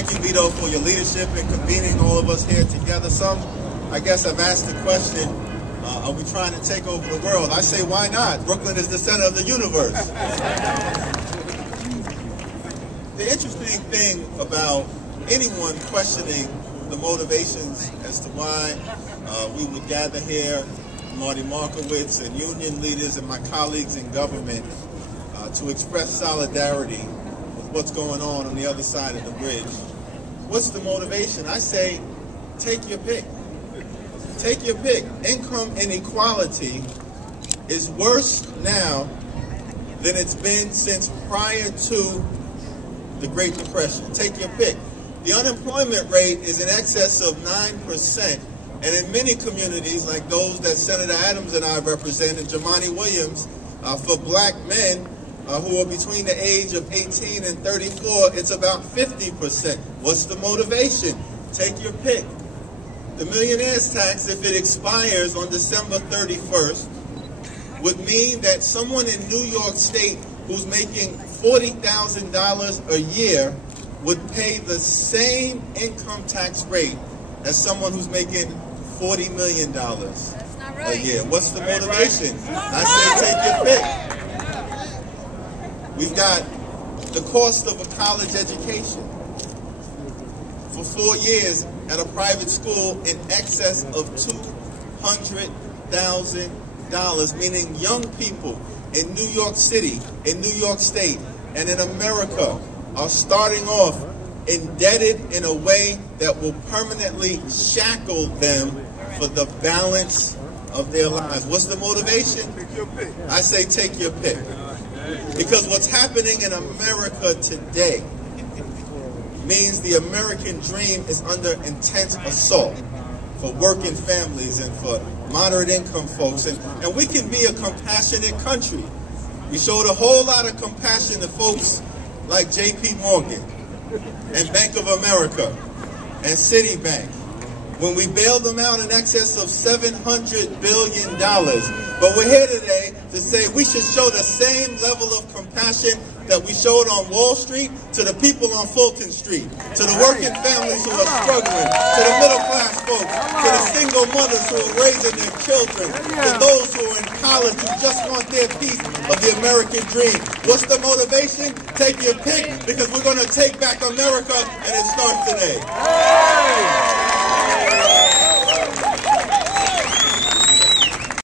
Thank you, Vito, for your leadership in convening all of us here together. I guess I've asked the question, are we trying to take over the world? I say, why not? Brooklyn is the center of the universe. The interesting thing about anyone questioning the motivations as to why we would gather here, Marty Markowitz and union leaders and my colleagues in government, to express solidarity with what's going on the other side of the bridge. What's the motivation? I say, take your pick. Take your pick. Income inequality is worse now than it's been since prior to the Great Depression. Take your pick. The unemployment rate is in excess of 9%, and in many communities, like those that Senator Adams and I represent, and Jamani Williams, for black men who are between the age of 18 and 34, it's about 50%. What's the motivation? Take your pick. The millionaire's tax, if it expires on December 31st, would mean that someone in New York State who's making $40,000 a year would pay the same income tax rate as someone who's making $40 million a year. What's the motivation? I say take your pick. We've got the cost of a college education for 4 years at a private school in excess of $200,000, meaning young people in New York City, in New York State, and in America are starting off indebted in a way that will permanently shackle them for the balance of their lives. What's the motivation? I say take your pick. Because what's happening in America today means the American dream is under intense assault for working families and for moderate income folks. And we can be a compassionate country. We showed a whole lot of compassion to folks like J.P. Morgan and Bank of America and Citibank when we bailed them out in excess of $700 billion. But we're here today to say we should show the same level of compassion that we showed on Wall Street to the people on Fulton Street, to the working families who are struggling, to the middle class folks, to the single mothers who are raising their children, to those who are in college who just want their piece of the American dream. What's the motivation? Take your pick, because we're going to take back America, and it starts today.